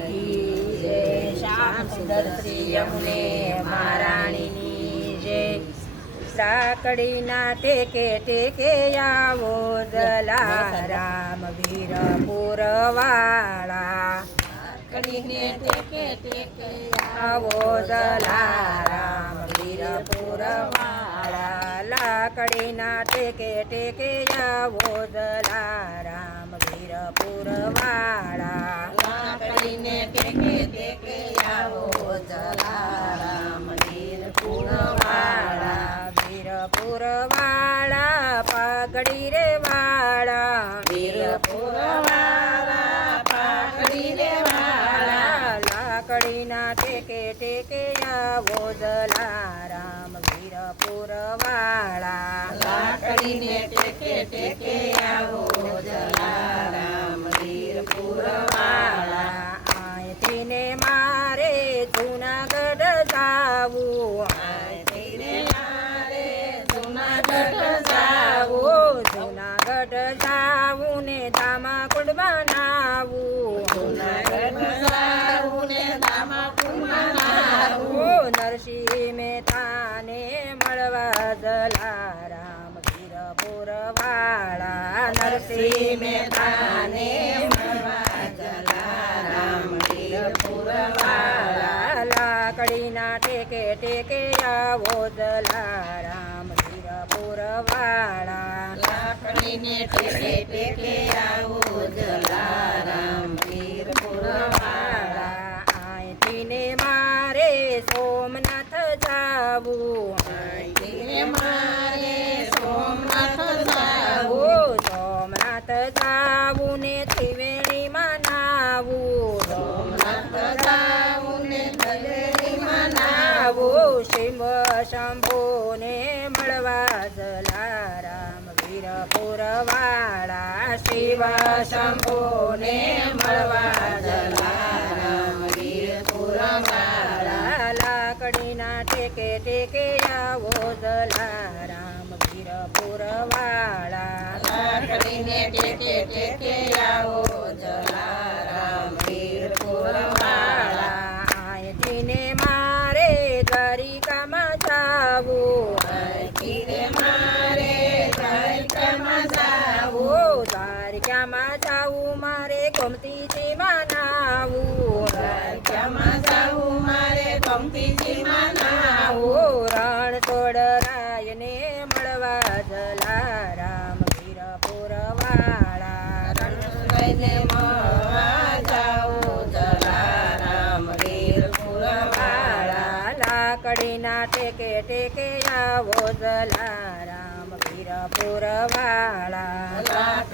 કી જય શ્યામ સુંદર શ્રી યમુને મહારાણીની જય સાકડીના ટેકે ટેકે આવો જલારામ વીર પુરવાળા કડીને ટેકે ટેકે આવો જલારામ વીર પુરવાળા લાકડીના ટેકે ટેકે આવો જલારામ વીર પુરવાળા લાકડીને પાઘડી રે વાળા વીર પુરવાળા પાકડી રે વાળા. લાકડીના ટેકે ટેકે આવો જલારામ વીરપુર વાળા લાકડીને ટેકે ટેકે આવો જલારામ વીરપુર વાળા અહીંથી ને ટેકે ટેકે આવો જલારામ વીરપુર વાળા લાકડીને ટેકે ટેકે આવો જલારામ વીર પુરવાળા અહીંથી મારે સોમનાથ જાવું. શિવ શંભુને મળવા જલારામ વીરપુર વાળા શિવ શંભુને મળવા જલારામ વીર પુરવાળા લાકડીના ટેકે ટેકે આવો જલારામ વીરપુર વાળા લાકડીને ઓ દ્વારકામાં જાવું મારે ગમતીજીમાં નાવું દ્વારકામાં જાવું મારે ગમતીજીમાં નાવું ઓ રણ છોડરાયને મળવા જલારામ વીરપુર વાળા રણછોડરાયને મળવા જાવું જલારામ વીર પુરવાળા લાકડીના ટેકે ટેકે આવો જલારામ વીરપુર વાળા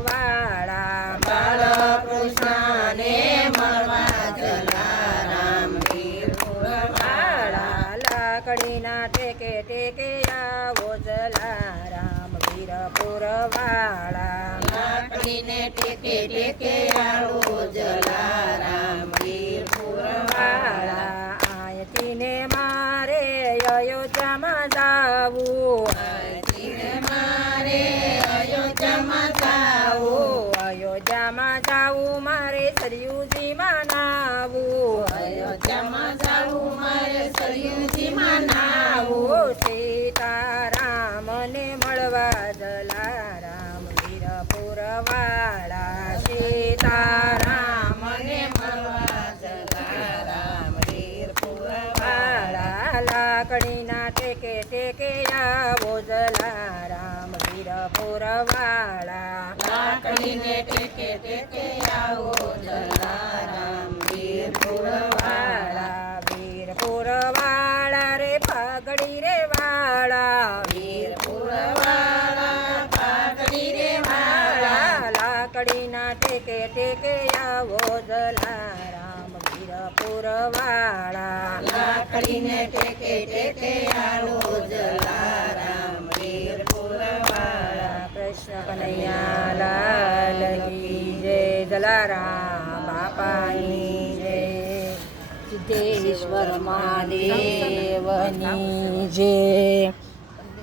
વાળા બાલકૃષ્ણને મળવા જલારામ પુરવાળા લાકડીના ટેકે ટેકે આવો જલારામ વીરપુર વાળા લાકડીને મારે સરયુજીમાં નાવું અયોધ્યામાં જાવું મારે સરયુજીમાં નાવું સીતારામને મળવા જલારામ વીરપુર વાળા સીતારામને મને મળવા જલારામ વીર લાકડીના ટેકે ટેકે આવો જલારામ વીરપુર વાળા લાકડીને ટેકે વીરપુર વાળા લાકડીને ટેકે ટેકે લાલ કી જય જલારામ બાપાની જય. સિદ્ધેશ્વર મહાદેવની જય.